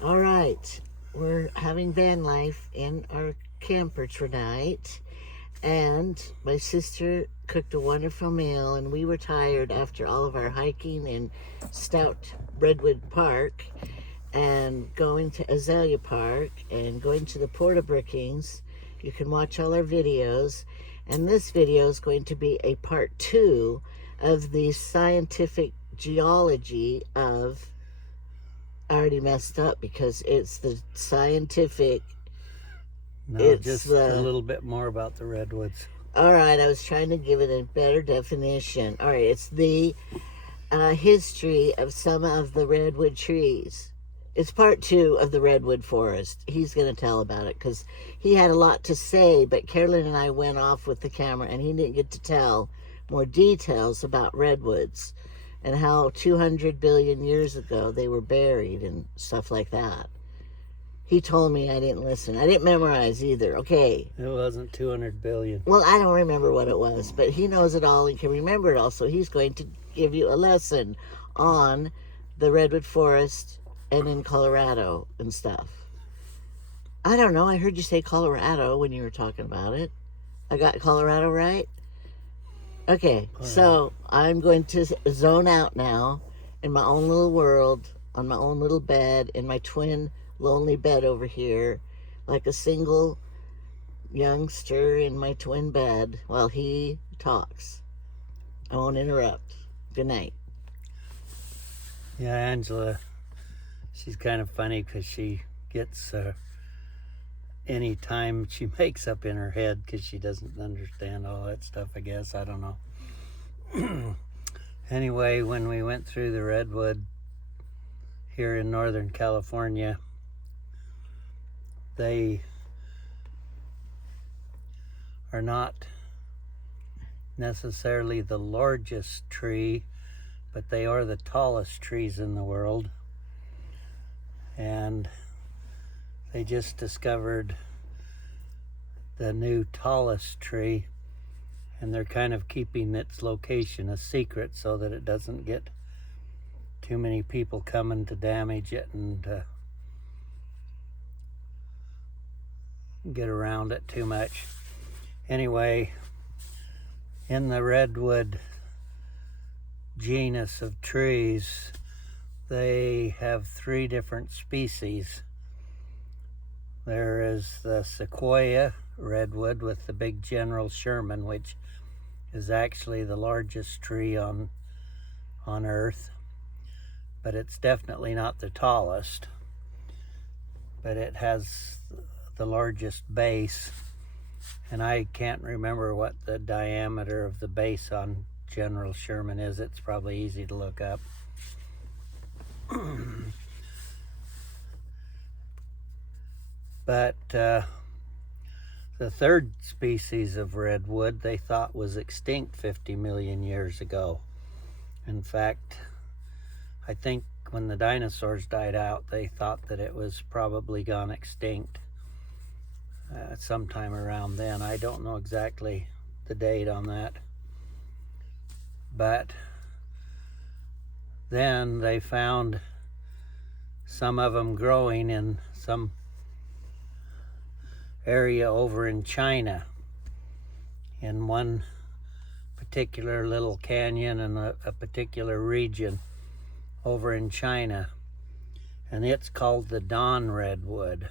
All right, we're having van life in our camper tonight, and my sister cooked a wonderful meal, and we were tired after all of our hiking in Stout Redwood Park and going to Azalea Park and going to the Porta Brickings. You can watch all our videos, and this video is going to be a part 2 of the scientific geology of, I already messed up because it's the scientific. No, It's just the a little bit more about the redwoods. All right, I was trying to give it a better definition. All right, it's the history of some of the redwood trees. It's part 2 of the redwood forest. He's going to tell about it because he had a lot to say, but Carolyn and I went off with the camera and he didn't get to tell more details about redwoods and how 200 billion years ago they were buried and stuff like that. He told me, I didn't listen. I didn't memorize either. Okay. It wasn't 200 billion. Well, I don't remember what it was, but he knows it all and can remember it all. So he's going to give you a lesson on the redwood forest and in Colorado and stuff. I don't know. I heard you say Colorado when you were talking about it. I got Colorado right? Okay, so I'm going to zone out now in my own little world, on my own little bed, in my twin lonely bed over here, like a single youngster in my twin bed while he talks. I won't interrupt. Good night. Yeah, Angela, she's kind of funny because she gets any time she makes up in her head because she doesn't understand all that stuff, I guess. I don't know. Anyway, when we went through the redwood here in Northern California, they are not necessarily the largest tree, but they are the tallest trees in the world. And they just discovered the new tallest tree, and they're kind of keeping its location a secret so that it doesn't get too many people coming to damage it and get around it too much. Anyway, in the redwood genus of trees, they have 3 different species. There is the sequoia redwood with the big General Sherman, which is actually the largest tree on Earth, but it's definitely not the tallest. But it has the largest base, and I can't remember what the diameter of the base on General Sherman is. It's probably easy to look up. But the 3rd species of redwood they thought was extinct 50 million years ago. In fact, I think when the dinosaurs died out, they thought that it was probably gone extinct sometime around then. I don't know exactly the date on that. But then they found some of them growing in some area over in China, in one particular little canyon and a particular region over in China, and it's called the Dawn redwood,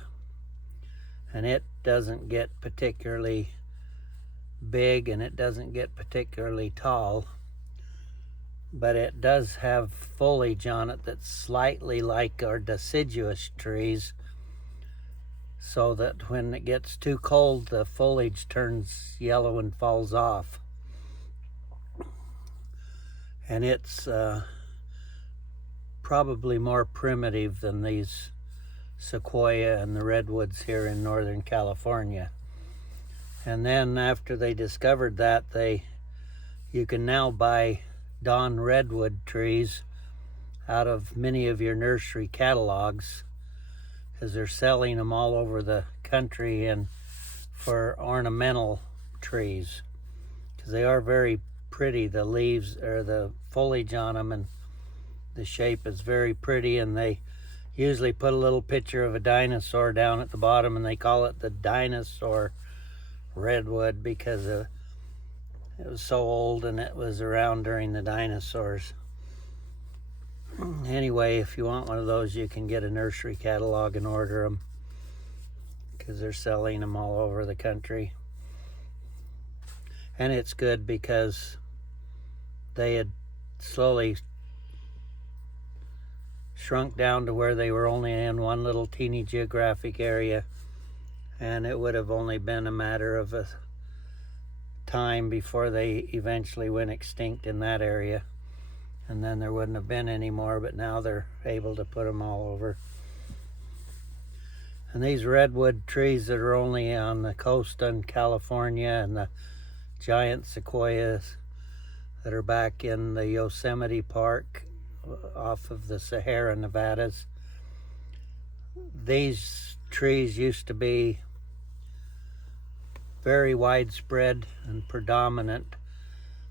and it doesn't get particularly big and it doesn't get particularly tall, but it does have foliage on it that's slightly like our deciduous trees, so that when it gets too cold, the foliage turns yellow and falls off. And it's probably more primitive than these sequoia and the redwoods here in Northern California. And then after they discovered that, you can now buy Dawn redwood trees out of many of your nursery catalogs, because they're selling them all over the country and for ornamental trees, because they are very pretty. The leaves or the foliage on them and the shape is very pretty, and usually put a little picture of a dinosaur down at the bottom, and they call it the dinosaur redwood because it was so old and it was around during the dinosaurs. Anyway, if you want one of those, you can get a nursery catalog and order them because they're selling them all over the country. And it's good because they had slowly shrunk down to where they were only in one little teeny geographic area, and it would have only been a matter of a time before they eventually went extinct in that area, and then there wouldn't have been any more, but now they're able to put them all over. And these redwood trees that are only on the coast in California, and the giant sequoias that are back in the Yosemite Park off of the Sahara Nevadas. These trees used to be very widespread and predominant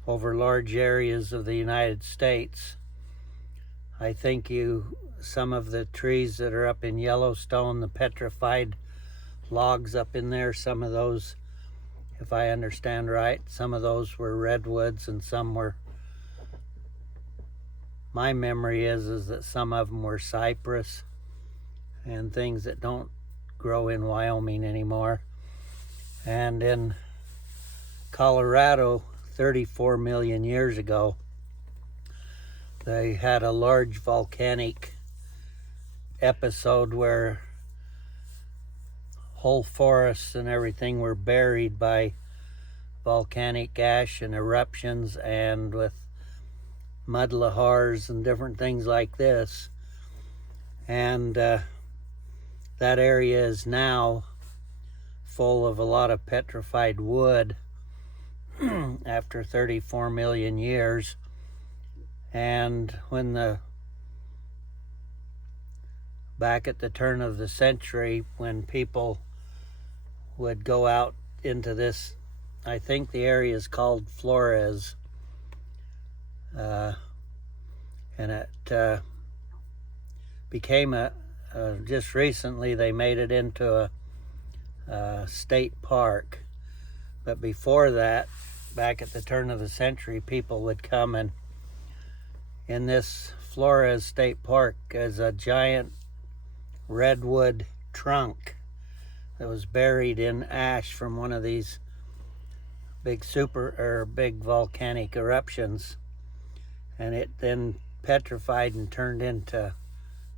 over large areas of the United States. I think some of the trees that are up in Yellowstone, the petrified logs up in there, some of those, if I understand right, some of those were redwoods and some were, my memory is that some of them were cypress and things that don't grow in Wyoming anymore. And in Colorado, 34 million years ago, they had a large volcanic episode where whole forests and everything were buried by volcanic ash and eruptions, and with mud lahars and different things like this. And that area is now full of a lot of petrified wood after 34 million years. And when back at the turn of the century, when people would go out into this, I think the area is called Flores, and it became just recently they made it into a state park. But before that, back at the turn of the century, people would come, and in this Flores State Park is a giant redwood trunk that was buried in ash from one of these big volcanic eruptions, and it then petrified and turned into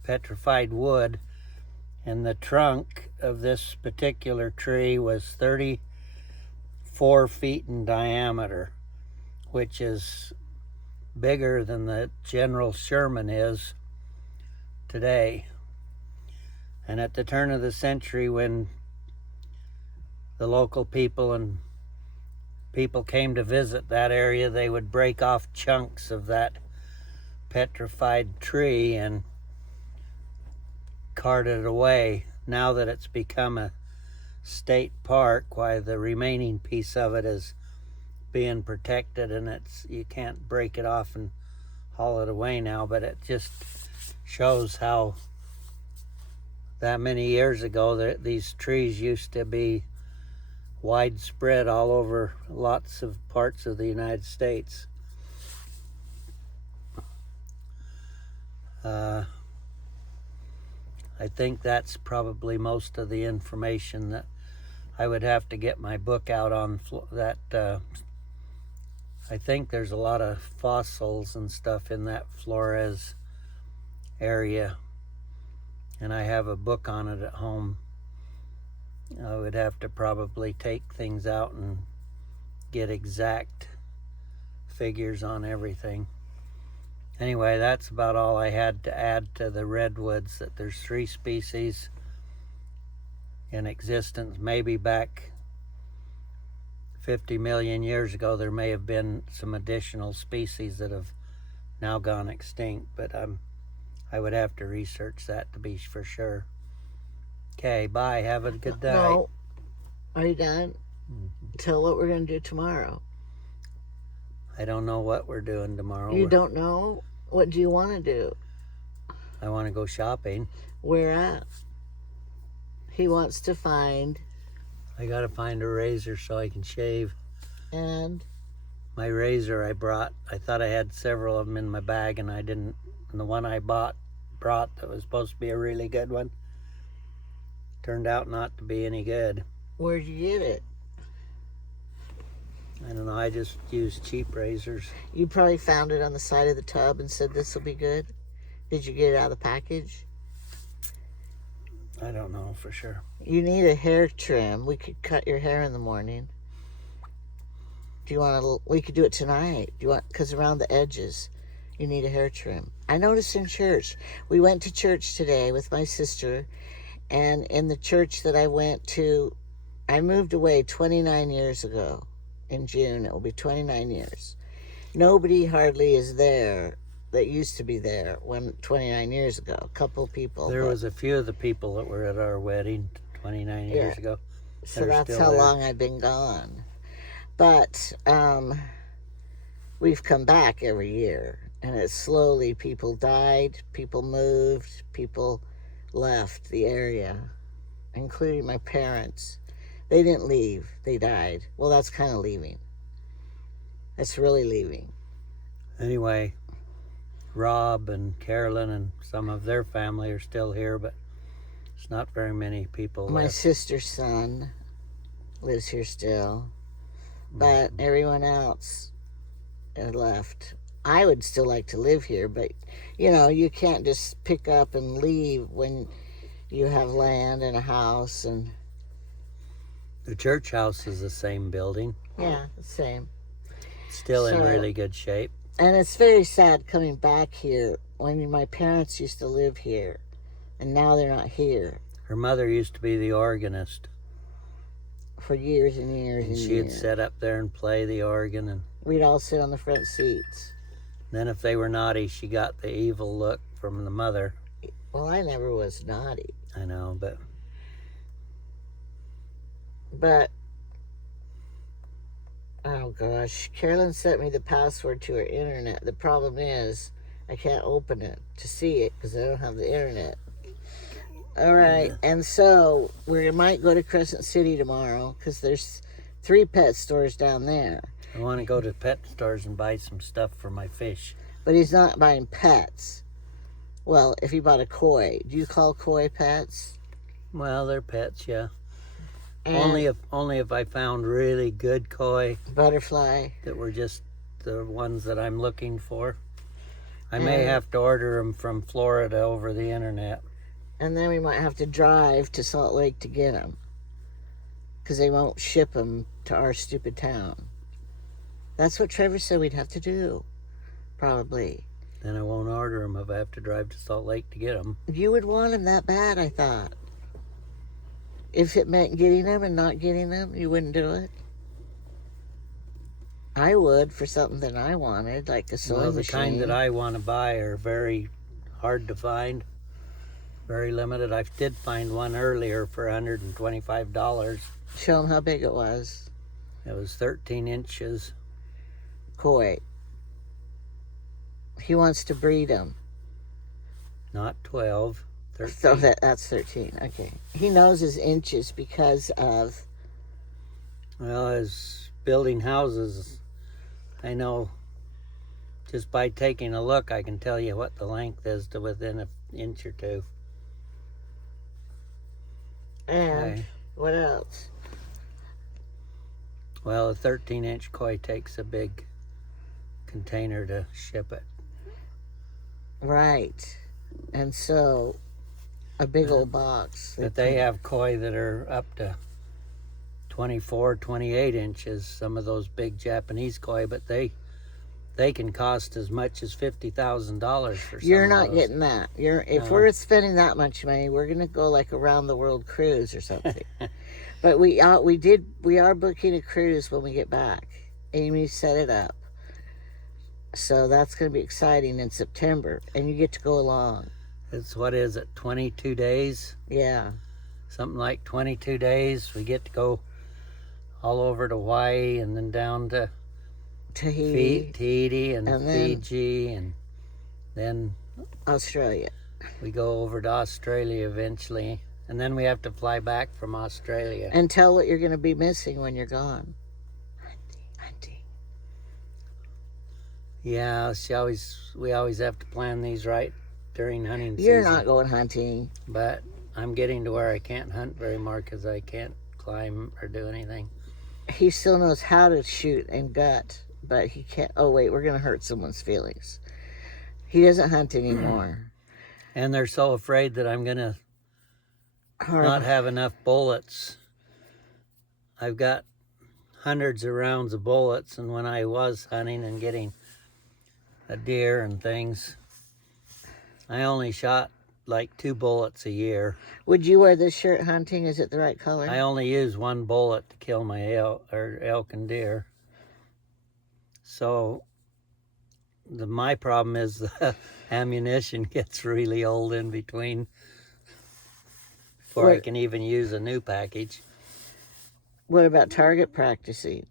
petrified wood. And the trunk of this particular tree was 34 feet in diameter, which is bigger than the General Sherman is today. And at the turn of the century, when the local people and people came to visit that area, they would break off chunks of that petrified tree and cart it away. Now that it's become a state park, why the remaining piece of it is being protected, and you can't break it off and haul it away now. But it just shows how that many years ago these trees used to be widespread all over lots of parts of the United States. I think that's probably most of the information that I would have to get my book out on that. I think there's a lot of fossils and stuff in that Flores area, and I have a book on it at home. I would have to probably take things out and get exact figures on everything. Anyway, that's about all I had to add to the redwoods, that there's 3 species in existence. Maybe back 50 million years ago there may have been some additional species that have now gone extinct, but I would have to research that to be for sure. Okay, bye. Have a good day. No. Are you done? Tell what we're going to do tomorrow. I don't know what we're doing tomorrow. You don't know? What do you want to do? I want to go shopping. Where at? He wants to find. I got to find a razor so I can shave. And My razor I brought, I thought I had several of them in my bag, and I didn't. And the one I brought that was supposed to be a really good one turned out not to be any good. where'd you get it? I don't know, I just use cheap razors. You probably found it on the side of the tub and said this will be good. Did you get it out of the package? I don't know for sure. You need a hair trim. We could cut your hair in the morning. Do you want to? We could do it tonight. Do you want? Because around the edges, you need a hair trim. I noticed in church. We went to church today with my sister, and in the church that I went to, I moved away 29 years ago. In June, it will be 29 years. Nobody hardly is there that used to be there when 29 years ago. A couple people. There was a few of the people that were at our wedding 29 years ago. So that's how long I've been gone. But we've come back every year, and it's slowly, people died, people moved, people left the area, including my parents. They didn't leave, they died. Well, that's kind of leaving. That's really leaving. Anyway, Rob and Carolyn and some of their family are still here, but it's not very many people My left. sister's son lives here still, but everyone else had left. I would still like to live here, but you can't just pick up and leave when you have land and a house. And The church house is the same building, yeah, the same. still in So- really good shape. And it's very sad coming back here when my parents used to live here, and now they're not here Her mother used to be the organist, for years and years and and she'd years. sit up there and play the organ, and We'd all sit on the front seats. then if they were naughty, she got the evil look from the mother. Well, I never was naughty, I know, but oh gosh, Carolyn sent me the password to her internet. The problem is I can't open it to see it because I don't have the internet. All right, and so we might go to Crescent City tomorrow because there's 3 pet stores down there. I want to go to pet stores and buy some stuff for my fish. But he's not buying pets. Well, if he bought a koi, do you call koi pets? Well, they're pets, yeah. And Only if I found really good koi butterfly. that were just the ones that I'm looking for. I may And- have to order them from Florida over the internet. And then we might have to drive to Salt Lake to get them. Because they won't ship them to our stupid town. That's what Trevor said we'd have to do. Probably. Then I won't order them if I have to drive to Salt Lake to get them. You would want them that bad, I thought. If it meant getting them and not getting them, you wouldn't do it. I would for something that I wanted, like a sewing Well, the machine. kind that I want to buy are very hard to find, very limited. I did find one earlier for $125. Show him how big it was. It was 13 inches. Koi. He wants to breed them. Not 12, 13. So that's 13. Okay. He knows his inches because of... Well, as building houses, I know just by taking a look, I can tell you what the length is to within an inch or two. And Okay. what else? Well, a 13-inch koi takes a big container to ship it. Right. And so, a big old box. But they have koi that are up to 24, 28 inches, some of those big Japanese koi, but they can cost as much as $50,000 for some You're of not those. getting that. If No. we're spending that much money, we're gonna go like around the world cruise or something. But we are booking a cruise when we get back. Amy set it up, so that's gonna be exciting in September, and you get to go along. It's, what is it, 22 days? Yeah, Something like 22 days. We get to go all over to Hawaii and then down to Tahiti, Tahiti and And then- Fiji and then Australia. We go over to Australia eventually, and then we have to fly back from Australia. And tell what you're going to be missing when you're gone. Hunting. Yeah, we always have to plan these right during hunting season. You're not going hunting. But I'm getting to where I can't hunt very more because I can't climb or do anything. He still knows how to shoot and gut, but he can't. Oh, wait, we're going to hurt someone's feelings. He doesn't hunt anymore. And they're so afraid that I'm going to not have enough bullets. I've got hundreds of rounds of bullets, and when I was hunting and getting a deer and things, I only shot like 2 bullets a year. Would you wear this shirt hunting? Is it the right color? I only use 1 bullet to kill my elk and deer. So my problem is the ammunition gets really old in between before I can even use a new package. What about target practicing?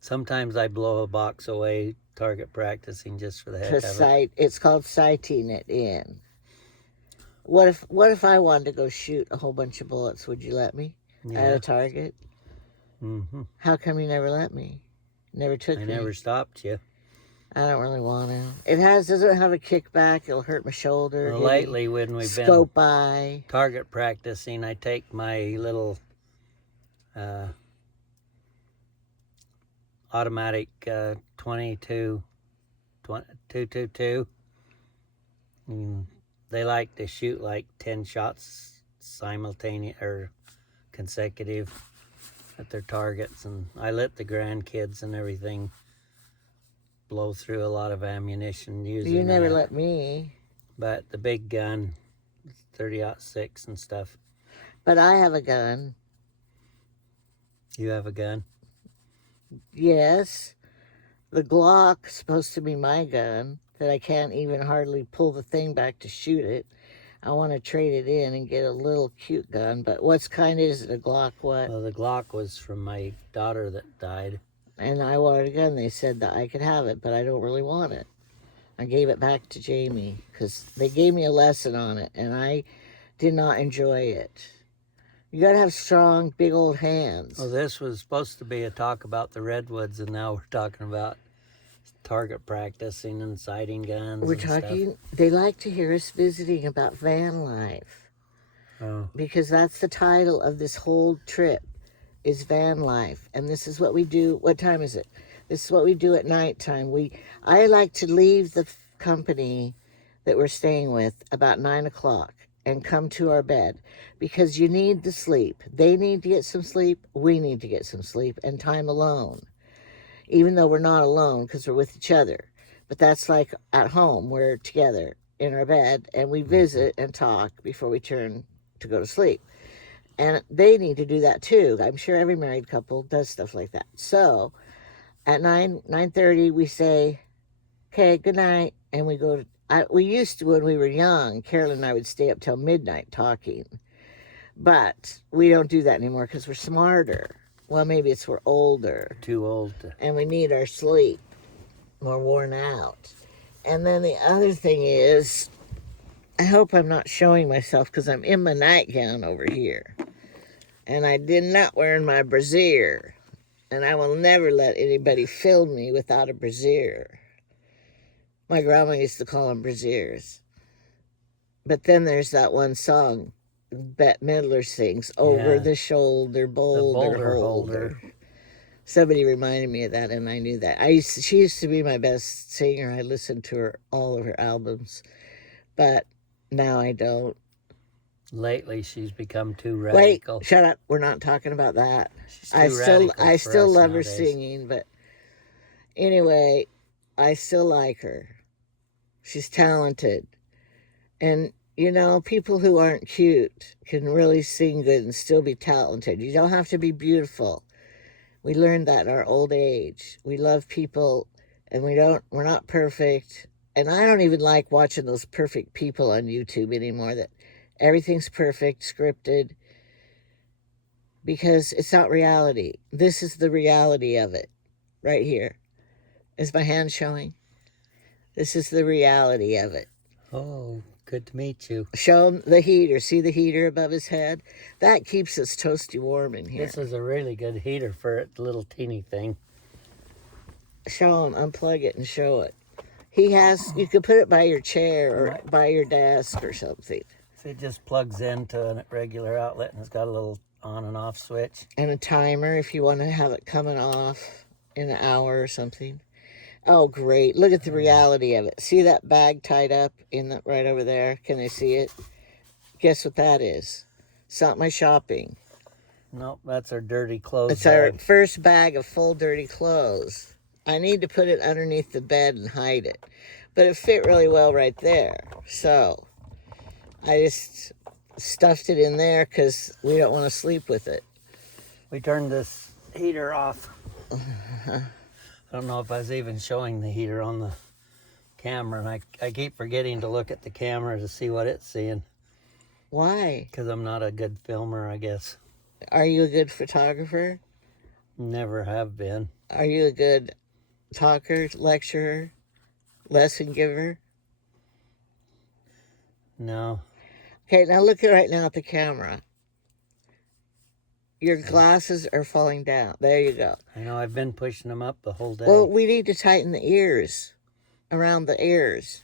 Sometimes I blow a box away target practicing just for the heck of it. It's called sighting it in. What if I wanted to go shoot a whole bunch of bullets? Would you let me at a target? Mm-hmm. How come you never let me? Never took me. I never stopped you. I don't really want to. Doesn't have a kickback. It'll hurt my shoulder. Well, lately when we've been scope eye target practicing, I take my little automatic 222. They like to shoot like 10 shots simultaneous or consecutive at their targets, and I let the grandkids and everything blow through a lot of ammunition using You never that. let me. But the big gun, 30-06 and stuff. But I have a gun. You have a gun? Yes. The Glock's supposed to be my gun, that I can't even hardly pull the thing back to shoot it. I want to trade it in and get a little cute gun. But what kind is it, a Glock what? Well, the Glock was from my daughter that died. And I wanted a gun. They said that I could have it, but I don't really want it. I gave it back to Jamie because they gave me a lesson on it, and I did not enjoy it. You got to have strong, big old hands. Well, this was supposed to be a talk about the Redwoods, and now we're talking about target practicing and sighting guns. We're talking, they like to hear us visiting about van life. Oh. Because that's the title of this whole trip, is van life. And this is what we do. What time is it? This is what we do at nighttime. I like to leave the company that we're staying with about 9 o'clock and come to our bed, because you need the sleep. They need to get some sleep. We need to get some sleep and time alone. Even though we're not alone because we're with each other. But that's like at home. We're together in our bed and we visit and talk before we turn to go to sleep. And they need to do that too. I'm sure every married couple does stuff like that. So at 9:30 we say, okay, good night. And we go to, we used to, when we were young, Carolyn and I would stay up till midnight talking. But we don't do that anymore because we're smarter. Well, maybe it's we're older. Too old. And we need our sleep. We're worn out. And then the other thing is, I hope I'm not showing myself because I'm in my nightgown over here. And I did not wear my brassiere. And I will never let anybody film me without a brassiere. My grandma used to call them brassieres. But then there's that one song Bette Midler sings, Over the Shoulder, Boulder Holder. Somebody reminded me of that, and I knew that. She used to be my best singer. I listened to all of her albums, but now I don't. Lately, she's become too radical. Wait, shut up. We're not talking about that. She's too radical I still love her nowadays. singing, but anyway, I still like her. She's talented. And you know, people who aren't cute can really sing good and still be talented. You don't have to be beautiful. We learned that in our old age. We love people, and we're not perfect. And I don't even like watching those perfect people on YouTube anymore, that everything's perfect, scripted, because it's not reality. This is the reality of it, right here. Is my hand showing? This is the reality of it. Oh, Good to meet you. Show him the heater. See the heater above his head? That keeps us toasty warm in here. This is a really good heater for a little teeny thing. Show him, unplug it and show it. He has, you could put it by your chair or by your desk or something. So it just plugs into a regular outlet and it's got a little on and off switch. And a timer if you want to have it coming off in an hour or something. Oh, great. Look at the reality of it. See that bag tied up in the, right over there? Can they see it? Guess what that is? It's not my shopping. Nope, that's our dirty clothes It's bag. our first bag of full dirty clothes. I need to put it underneath the bed and hide it. But it fit really well right there. So I just stuffed it in there because we don't want to sleep with it. We turned this heater off. I don't know if I was even showing the heater on the camera, and I keep forgetting to look at the camera to see what it's seeing. Why? Because I'm not a good filmer, I guess. Are you a good photographer? Never have been. Are you a good talker, lecturer, lesson giver? No. Okay, now look at right now at the camera. Your glasses are falling down. There you go. I know, I've been pushing them up the whole day. Well, we need to tighten the ears, around the ears.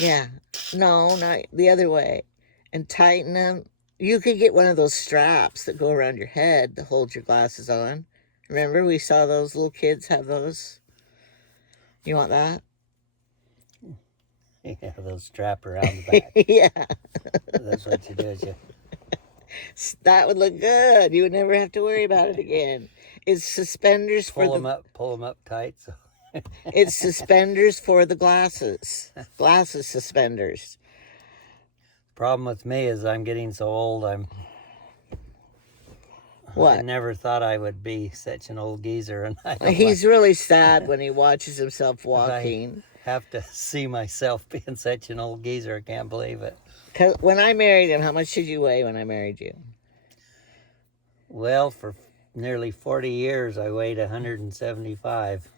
Yeah. No, not the other way. And tighten them. You could get one of those straps that go around your head to hold your glasses on. Remember, we saw those little kids have those? You want that? Yeah, those strap around the back. Yeah. That's what you do, is you... That would look good. You would never have to worry about it again. It's suspenders for pull them up tight. So. It's suspenders for the glasses. Glasses suspenders. Problem with me is I'm getting so old. What? I never thought I would be such an old geezer, and He's really sad when he watches himself walking. I have to see myself being such an old geezer. I can't believe it. 'Cause when I married him, how much did you weigh when I married you? Well, for nearly 40 years, I weighed 175.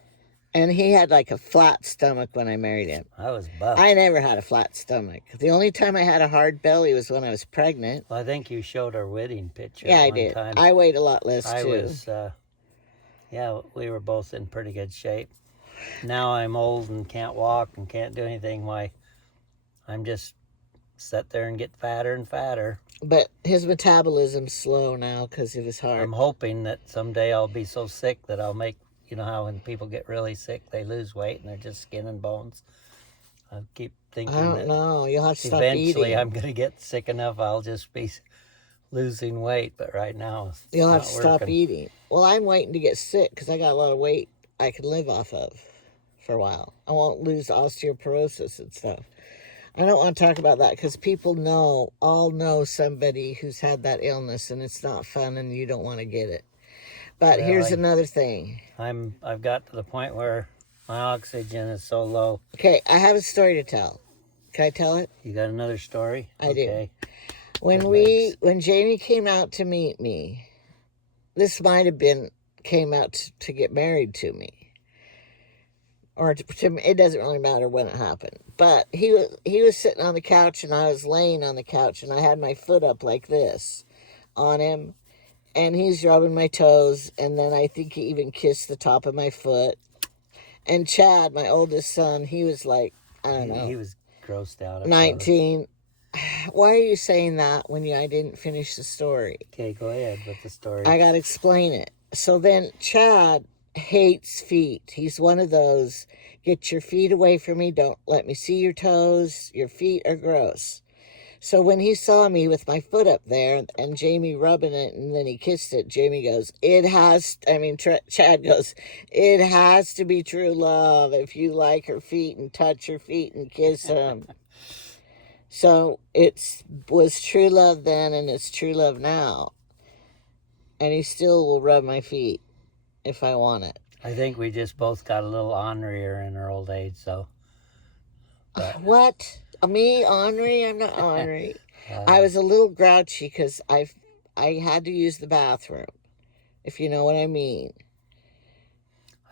And he had like a flat stomach when I married him. I was buff. I never had a flat stomach. The only time I had a hard belly was when I was pregnant. Well, I think you showed our wedding picture. Yeah, I one did. Time. I weighed a lot less I too. was, yeah, we were both in pretty good shape. Now I'm old and can't walk and can't do anything. Why? I'm just sit there and get fatter and fatter. But his metabolism's slow now because of his heart. I'm hoping that someday I'll be so sick that I'll make, you know how when people get really sick, they lose weight and they're just skin and bones. I keep thinking I don't know. You'll have to stop eventually eating. I'm going to get sick enough I'll just be losing weight. But right now, it's You'll have not to stop working. eating. Well, I'm waiting to get sick because I got a lot of weight I could live off of for a while. I won't lose osteoporosis and stuff. I don't want to talk about that because people all know somebody who's had that illness and it's not fun and you don't want to get it. But Well, here's another thing. I've got to the point where my oxygen is so low. Okay, I have a story to tell. Can I tell it? You got another story? I do. Okay. When Jamie came out to meet me, this might have been came out to get married to me. Or it doesn't really matter when it happened. But he was sitting on the couch and I was laying on the couch and I had my foot up like this on him. And he's rubbing my toes. And then I think he even kissed the top of my foot. And Chad, my oldest son, he was like, I don't know. He was grossed out. 19. Why are you saying that when I didn't finish the story? Okay, go ahead with the story. I got to explain it. So then Chad hates feet. He's one of those, get your feet away from me. Don't let me see your toes. Your feet are gross. So when he saw me with my foot up there and Jamie rubbing it and then he kissed it, Jamie goes, Chad goes, it has to be true love if you like her feet and touch her feet and kiss them. So it was true love then and it's true love now. And he still will rub my feet if I want it. I think we just both got a little ornerier in our old age, so. But, What? Me, ornery? I'm not ornery. I was a little grouchy because I had to use the bathroom, if you know what I mean.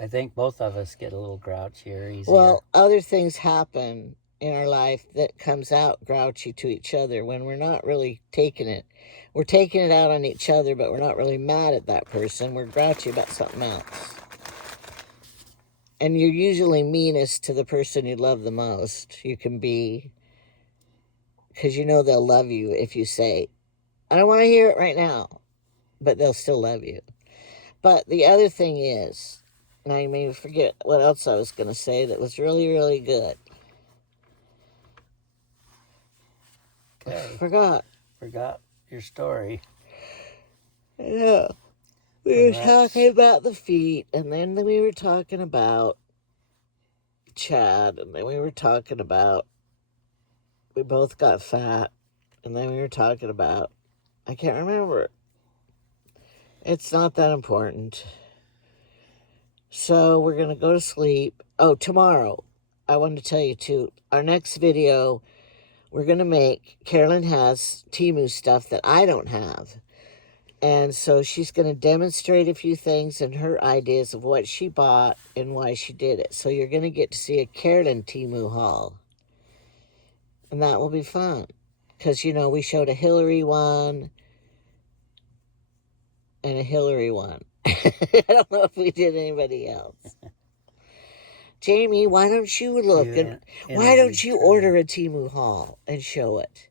I think both of us get a little grouchier, easier. Well, other things happen in our life that comes out grouchy to each other when we're not really taking it. We're taking it out on each other, but we're not really mad at that person. We're grouchy about something else. And you're usually meanest to the person you love the most. You can be, because you know they'll love you if you say, I don't want to hear it right now, but they'll still love you. But the other thing is, now you may forget what else I was going to say that was really, really good. Okay. Forgot your story. Yeah. We were talking about the feet, and then we were talking about Chad, and then we were talking about we both got fat, and then we were talking about I can't remember. It's not that important. So we're going to go to sleep. Oh, tomorrow, I wanted to tell you too, our next video, we're going to make, Carolyn has Temu stuff that I don't have. And so she's going to demonstrate a few things and her ideas of what she bought and why she did it. So you're going to get to see a Carolyn Temu haul. And that will be fun. Because, you know, we showed a Hillary one and a Hillary one. I don't know if we did anybody else. Jamie, why don't you look? Why don't you order a Temu haul and show it?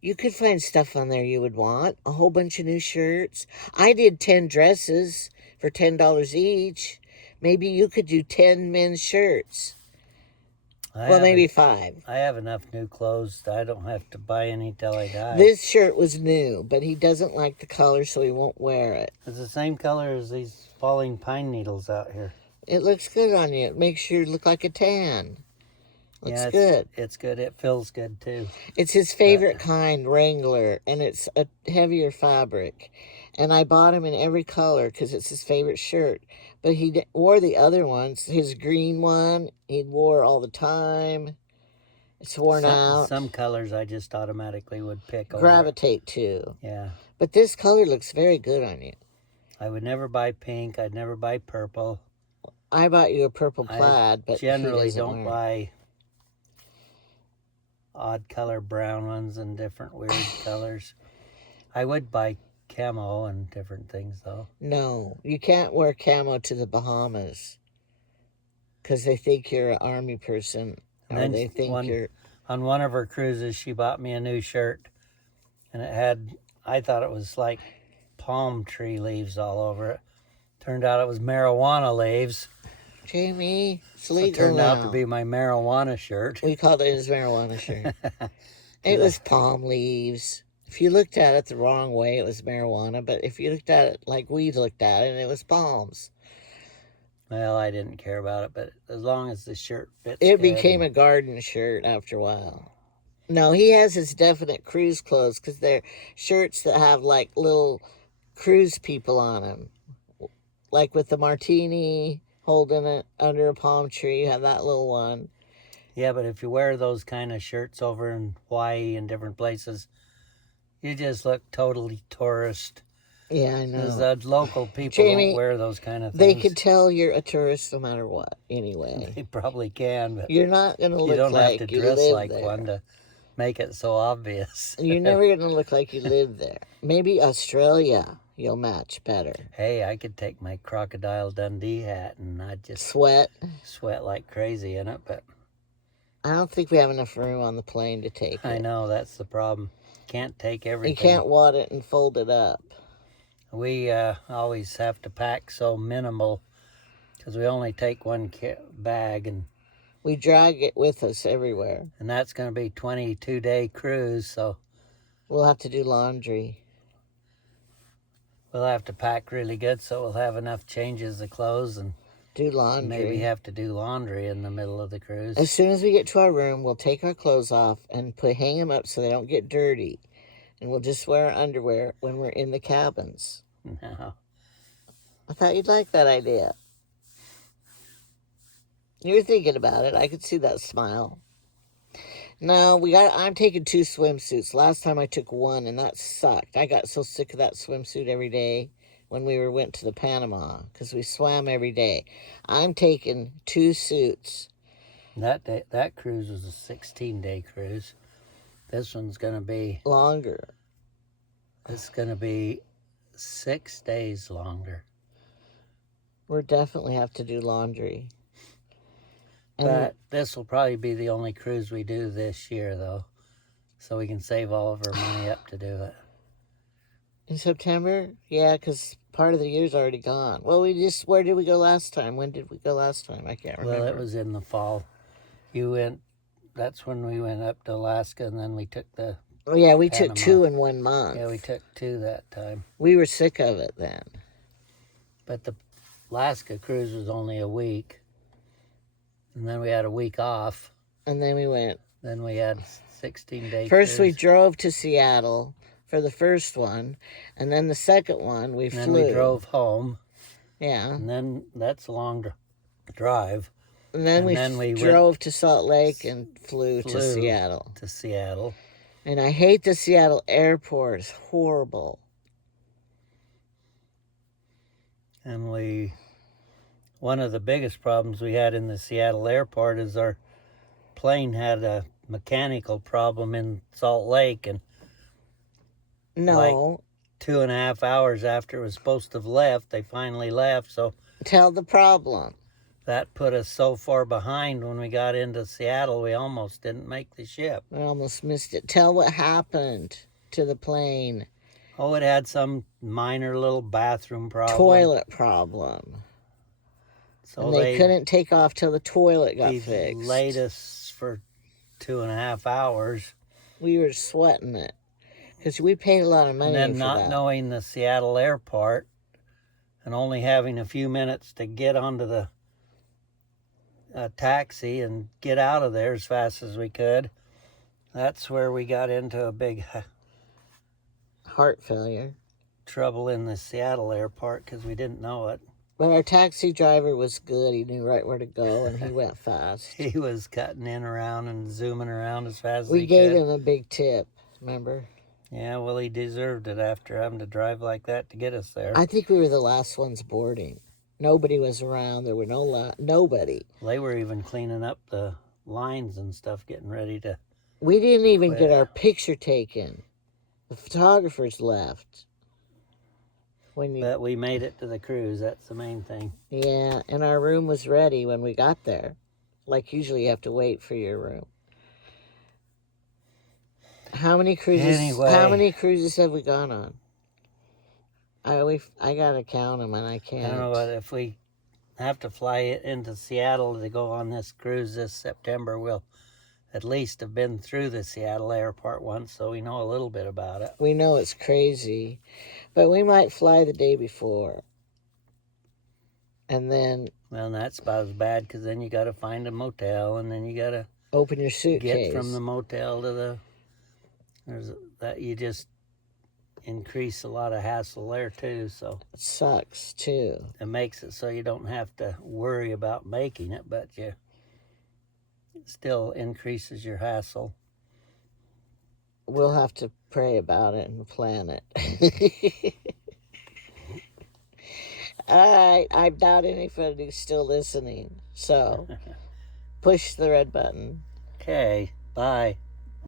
You could find stuff on there you would want. A whole bunch of new shirts. I did 10 dresses for $10 each. Maybe you could do 10 men's shirts. Well, maybe 5. I have enough new clothes. I don't have to buy any till I die. This shirt was new, but he doesn't like the color, so he won't wear it. It's the same color as these falling pine needles out here. It looks good on you. It makes you look like a tan. Looks good. It's good. It feels good, too. It's his favorite kind, Wrangler, and it's a heavier fabric. And I bought him in every color because it's his favorite shirt. But he wore the other ones. His green one, he wore all the time. It's worn out. Some colors I just automatically would pick over. Gravitate to. Yeah. But this color looks very good on you. I would never buy pink. I'd never buy purple. I bought you a purple plaid, but generally don't buy odd color brown ones and different weird colors. I would buy camo and different things, though. No, you can't wear camo to the Bahamas because they think you're an army person, or they think you're... On one of her cruises, she bought me a new shirt, and it had, I thought it was like palm tree leaves all over it. Turned out it was marijuana leaves. Jamie, it's legal It turned now. out to be my marijuana shirt. We called it his marijuana shirt. It was palm leaves. If you looked at it the wrong way, it was marijuana. But if you looked at it like we looked at it, it was palms. Well, I didn't care about it, but as long as the shirt fits it became a garden shirt after a while. No, he has his definite cruise clothes because they're shirts that have like little cruise people on them. Like with the martini holding it under a palm tree, you have that little one. Yeah, but if you wear those kind of shirts over in Hawaii and different places, you just look totally tourist. Yeah, I know. Because the local people Jamie, don't wear those kind of things. They can tell you're a tourist no matter what, anyway. They probably can, but you're not going to look like you live there. You don't have to dress like one to make it so obvious. You're never going to look like you live there. Maybe Australia, you'll match better. Hey, I could take my Crocodile Dundee hat and I'd just... Sweat like crazy in it, but... I don't think we have enough room on the plane to take it. I know, that's the problem. Can't take everything. You can't wad it and fold it up. We always have to pack so minimal because we only take one bag, and we drag it with us everywhere. And that's going to be a 22-day cruise, so we'll have to do laundry. We'll have to pack really good so we'll have enough changes of clothes and do laundry. Maybe have to do laundry in the middle of the cruise. As soon as we get to our room, we'll take our clothes off and hang them up so they don't get dirty. And we'll just wear our underwear when we're in the cabins. No. I thought you'd like that idea. You were thinking about it. I could see that smile. No, I'm taking 2 swimsuits. Last time I took 1, and that sucked. I got so sick of that swimsuit every day when we went to the Panama, because we swam every day. I'm taking 2 suits. That cruise was a 16-day cruise. This one's going to be longer. It's going to be 6 days longer. We'll definitely have to do laundry. But this will probably be the only cruise we do this year, though, so we can save all of our money up to do it. In September? Yeah, because part of the year's already gone. Well, where did we go last time? When did we go last time? I can't remember. Well, it was in the fall. That's when we went up to Alaska, and then we took the Oh, yeah, we Panama. took 2 in 1 month. Yeah, we took 2 that time. We were sick of it then. But the Alaska cruise was only a week. And then we had a week off. And then we went. Then we had 16-day First cruise. we drove to Seattle for the first one. And then the second one we flew. And then we drove home. Yeah. And then that's a long drive. And then we drove to Salt Lake and flew to Seattle. To Seattle. And I hate the Seattle airport. It's horrible. And one of the biggest problems we had in the Seattle airport is our plane had a mechanical problem in Salt Lake, and like 2.5 hours after it was supposed to have left, they finally left. So tell the problem. That put us so far behind when we got into Seattle, we almost didn't make the ship. I almost missed it. Tell what happened to the plane. Oh, it had some minor little bathroom problem. Toilet problem. So and they couldn't take off till the toilet got fixed. They delayed us for 2.5 hours. We were sweating it because we paid a lot of money. And then not knowing the Seattle airport and only having a few minutes to get onto the taxi and get out of there as fast as we could. That's where we got into a big heart failure. Trouble in the Seattle airport because we didn't know it. But our taxi driver was good. He knew right where to go, and he went fast. He was cutting in around and zooming around as fast as he could. We gave him a big tip, remember? Yeah, well, he deserved it after having to drive like that to get us there. I think we were the last ones boarding. Nobody was around. There were nobody. They were even cleaning up the lines and stuff, getting ready to... We didn't even get our picture taken. The photographers left. But we made it to the cruise. That's the main thing. Yeah, and our room was ready when we got there. Like usually you have to wait for your room. How many cruises? Anyway. How many cruises have we gone on? I gotta count them, and I can't. I don't know, but if we have to fly into Seattle to go on this cruise this September, we'll at least have been through the Seattle airport once, so we know a little bit about it. We know it's crazy, but we might fly the day before. And then... Well, that's about as bad, because then you got to find a motel, and then you got to... Open your suitcase. Get from the motel to the... You just increase a lot of hassle there, too, so... It sucks, too. It makes it so you don't have to worry about making it, but it still increases your hassle. We'll have to pray about it and plan it. All right, I doubt anybody's still listening. So, push the red button. Okay, bye.